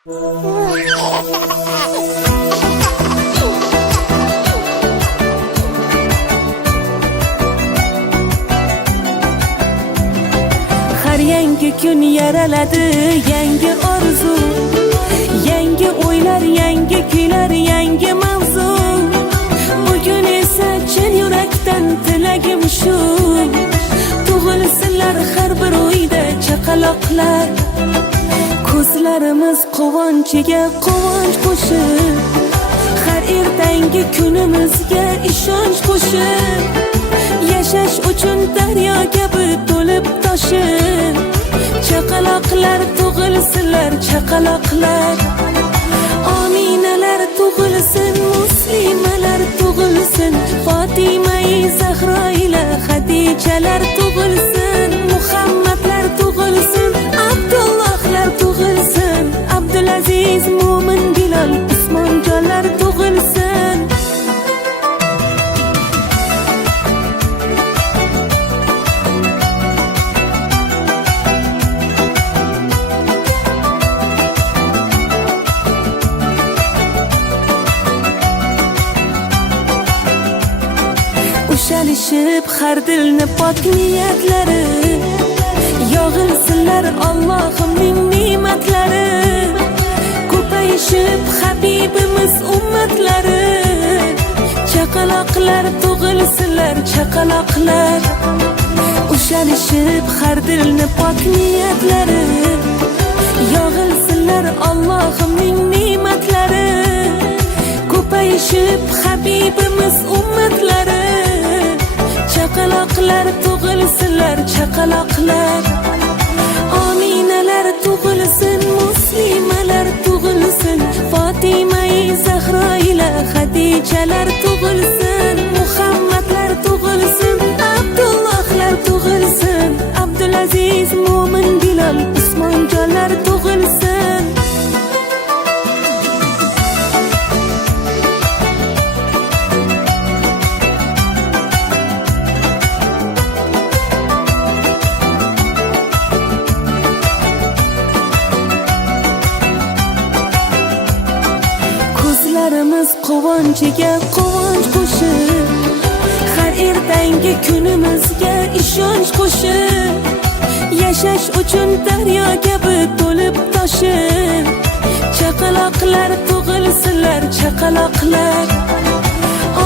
Har yangi kun yaraladi yangi orzu, yangi o'ylar, yangi kuylar, yangi mavzu. Bugun esa chin yurakdan tilagim shu, tug'ilsinlar har bir uyda chaqaloqlar. Ko'zlarimiz quvonchiga quvonch qo'shib, har ertangi kunimizga ishonch qo'shib, yashash uchun daryo kabi to'lib toshib, chaqaloqlar tug'ilsinlar, chaqaloqlar. Ominalar tug'ilsin, muslimalar tug'ilsin, Fotimai Zahro ila Xadijalar tug'ilsin, Muhammadlar tug'ilsin, Abdullohlar tug'ilsin, Abdulaziz, Mo'min, Bilol, Usmonjonlar tug'ilsin. Ushalishib har dilni pok niyatlari, yog'ilsinlar Allohimning ne'matlari. Ko'payishib Habibimiz ummatlari, chaqaloqlar tug'ilsinlar, chaqaloqlar. Ushalishib har dilni pok niyatlari, yog'ilsinlar Allohimning ne'matlari. Ko'payishib Habibimiz ummatlari, chaqaloqlar tug'ilsinlar, chaqaloqlar. Ominalar tug'ilsin, muslimalar tug'ilsin, Fotimai Zahro ila Xadijalar tug'ilsin, Muhammadlar tug'ilsin, Abdullohlar tug'ilsin, Abdulaziz, Mo'min, Bilol, Usmonjonlar tug'ilsin. Ko'zlarimiz quvonchiga quvonch qo'shib, har ertangi kunimizga ishonch qo'shib, yashash uchun daryo kabi to'lib toshib, chaqaloqlar tug'ilsinlar, chaqaloqlar.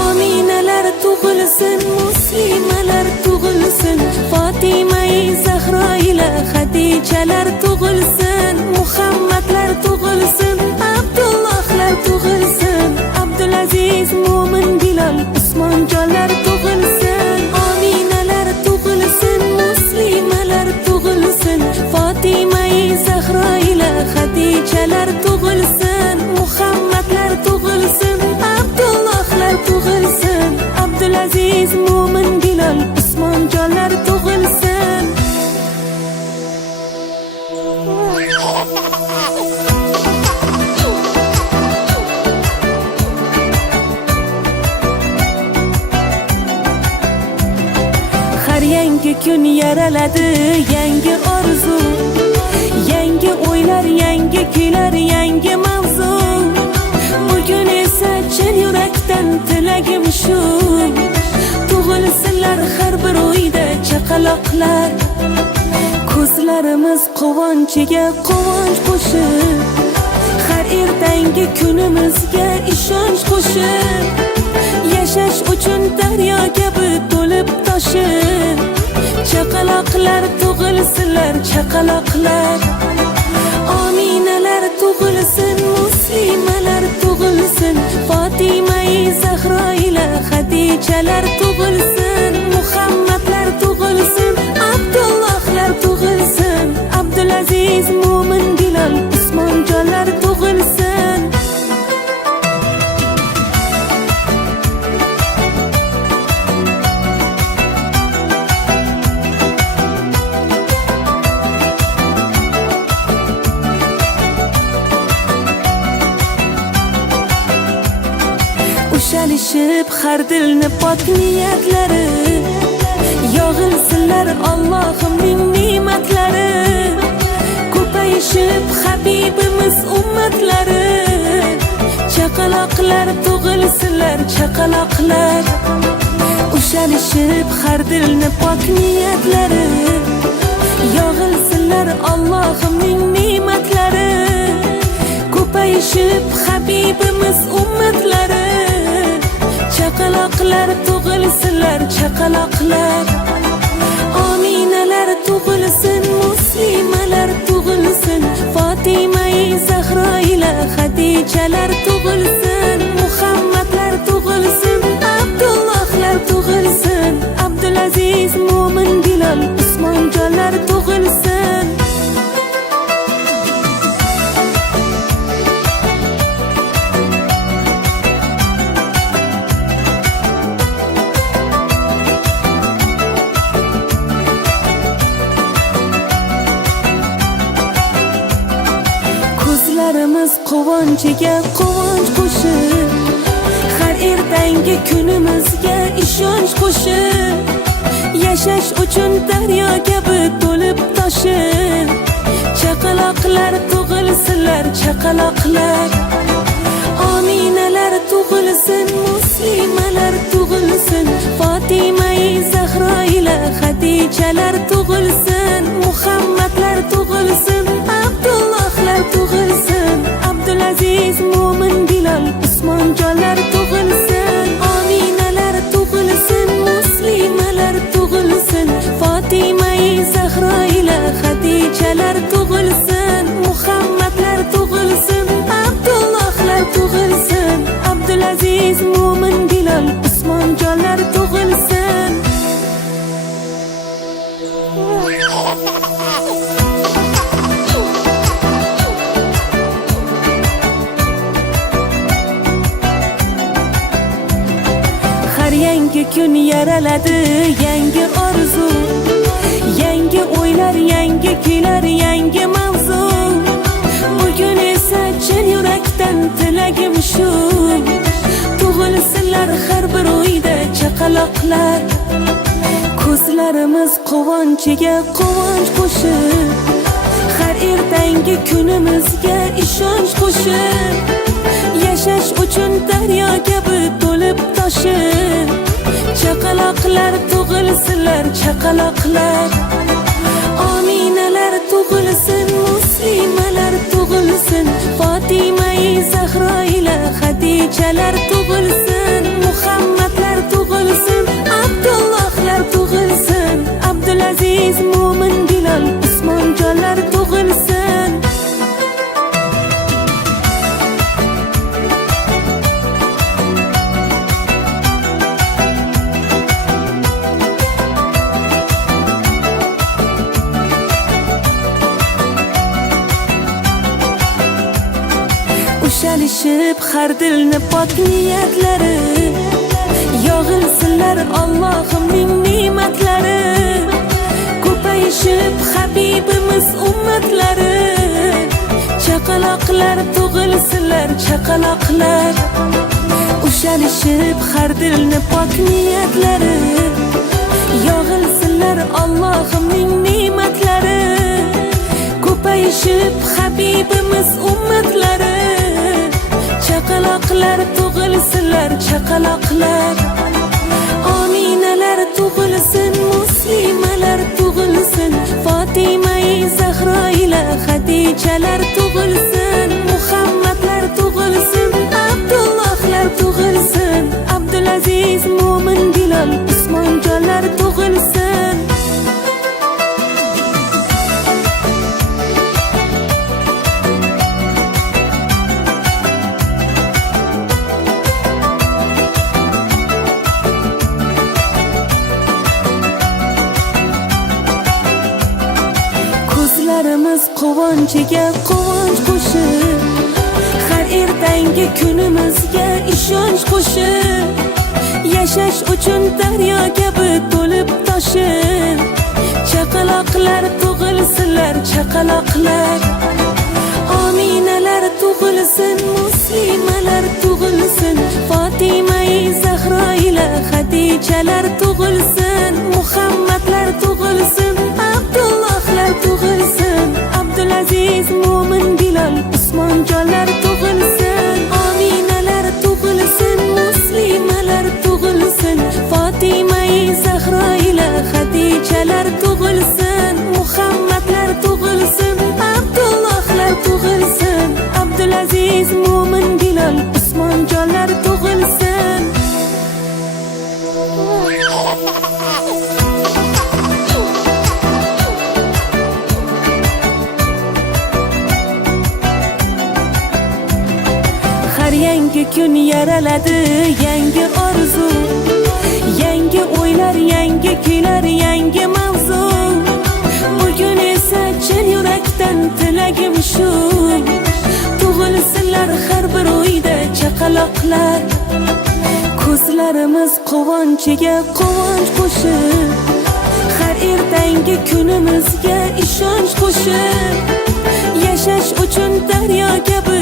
Ominalar tug'ilsin, muslimalar tug'ilsin, Fotimai Zahro ila Xadijalar tug'ilsin, Muhammadlar tug'ilsin, Abdullohlar tug'ilsin, Abdulaziz, Mo'min, Bilol, Usmonjonlar tug'ilsin. Ominalar tug'ilsin, muslimalar tug'ilsin, Fotimai Zahro ila Xadijalar tug'ilsin, Muhammadlar tug'ilsin, Abdullohlar tug'ilsin, Abdulaziz, Mo'min, Bilol, Usmonjonlar tug'ilsin. Har yangi kun yaraladi yangi orzu, yangi o'ylar, yangi kuylar, yangi mavzu. Bugun esa chin yurakdan tilagim shu, tug'ilsinlar har bir uyda chaqaloqlar. Ko'zlarimiz quvonchiga quvonch qo'shib, har ertangi kunimizga ishonch qo'shib, yashash uchun daryo kabi to'lib toshib, chaqaloqlar tug'ilsinlar, chaqaloqlar. Ominalar tug'ilsin, muslimalar tug'ilsin, Fotimai Zahro ila Xadijalar tug'ilsin, Muhammadlar tug'ilsin, Abdullohlar tug'ilsin, Abdulaziz, Mo'min, Bilol, Usmonjonlar tug'ilsin. Ushalishib har dilni pok niyatlari, yog'ilsinlar Allohimning ne'matlari. Ko'payishib Habibimiz ummat chaqaloqlar tug'ilsinlar chaqaloqlar. Ushalishib har dilni pok niyatlari, yog'ilsinlar Allohimning ne'matlari. Ko'payishib Habibimiz ummatlari, chaqaloqlar tug'ilsinlar chaqaloqlar. Ominalar tug'ilsin, muslimalar tug'ilsin, Fatimai Zahro ila Xadijalar tug'ilsin, Muhammadlar tug'ilsin, Abdullohlar tug'ilsin, Abdulaziz, Mo'min, Bilol, Usmonjonlar tug'ilsin. Ko'zlarimiz quvonchiga quvonch qo'shib, har ertangi kunimizga ishonch qo'shib, yashash uchun daryo kabi to'lib toshib, chaqaloqlar tug'ilsinlar chaqaloqlar. Ominalar tug'ilsin, muslimalar tug'ilsin, Fatimai Zahro ila Xadijalar tug'ilsin, Muhammadlar tug'ilsin, Abdullohlar tug'ilsin, Abdulaziz, Mo'min, Bilol, Usmonjonlar tug'ilsin. Ominalar tug'ilsin, muslimalar tug'ilsin, Fatimai Zahro ila Xadijalar tug'ilsin, Muhammadlar tug'ilsin, Abdullohlar tug'ilsin, Abdulaziz, Mo'min, Bilol, Usmonjonlar tug'ilsin. Har yangi kun yaraladi yangi orzu, yangi o'ylar, yangi kuylar, yangi mavzu. Bugun esa chin yurakdan tilagim shu, tug'ilsinlar har bir uyda chaqaloqlar. Ko'zlarimiz quvonchiga quvonch qo'shib, har ertangi kunimizga ishonch qo'shib, yashash uchun daryo kabi to'lib toshib, chaqaloqlar tug'ilsinlar chaqaloqlar. Ominalar tug'ilsin, muslimalar tug'ilsin, Fatimai Zahro ila Xadijalar tug'ilsin, Muhammadlar tug'ilsin, Abdullohlar tug'ilsin, Abdulaziz, Mo'min, Bilol, Usmonjonlar tug'ilsin. Ushalishib har dilni pok niyatlari, yog'ilsinlar Allohimning ne'matlari. Ko'payishib Habibimiz ummatlari, chaqaloqlar tug'ilsinlar chaqaloqlar. Ushalishib har dilni pok niyatlari, yog'ilsinlar Allohimning ne'matlari. Ko'payishib Habibimiz ummatlari, chaqaloqlar tug'ilsinlar chaqaloqlar. Ominalar tug'ilsin, muslimalar tug'ilsin, Fatimai Zahro ila Xadijalar tug'ilsin, Muhammadlar tug'ilsin, Abdullohlar tug'ilsin, Abdulaziz, Mo'min, Bilol, Usmonjonlar tug'ilsin. Ko'zlarimiz quvonchiga quvonch qo'shib, har ertangi kunimizga ishonch qo'shib, yashash uchun daryo kabi to'lib toshib, chaqaloqlar tug'ilsinlar chaqaloqlar. Ominalar tug'ilsin, muslimalar tug'ilsin, Fatimai Zahro ila Xadijalar tug'ilsin, Muhammadlar tug'ilsin, Abdullohlar tug'ilsin, Abdulaziz, Mo'min, Bilol, Usmonjonlar tug'ilsin. Ominalar Oyshalar tug'ilsin, Muhammadlar tug'ilsin, Abdullohlar tug'ilsin, Abdulaziz, Mo'min, Bilol, Usmonjonlar tug'ilsin. Har yangi kun yaraladi yangi orzu, yangi o'ylar, yangi kuylar, yangi mavzu. Bugun esa chin yurakdan tilagim shu, tug'ilsinlar har bir uyda chaqaloqlar. Ko'zlarimiz quvonchiga quvonch qo'shib, har ertangi kunimizga ishonch qo'shib, yashash uchun daryo kabi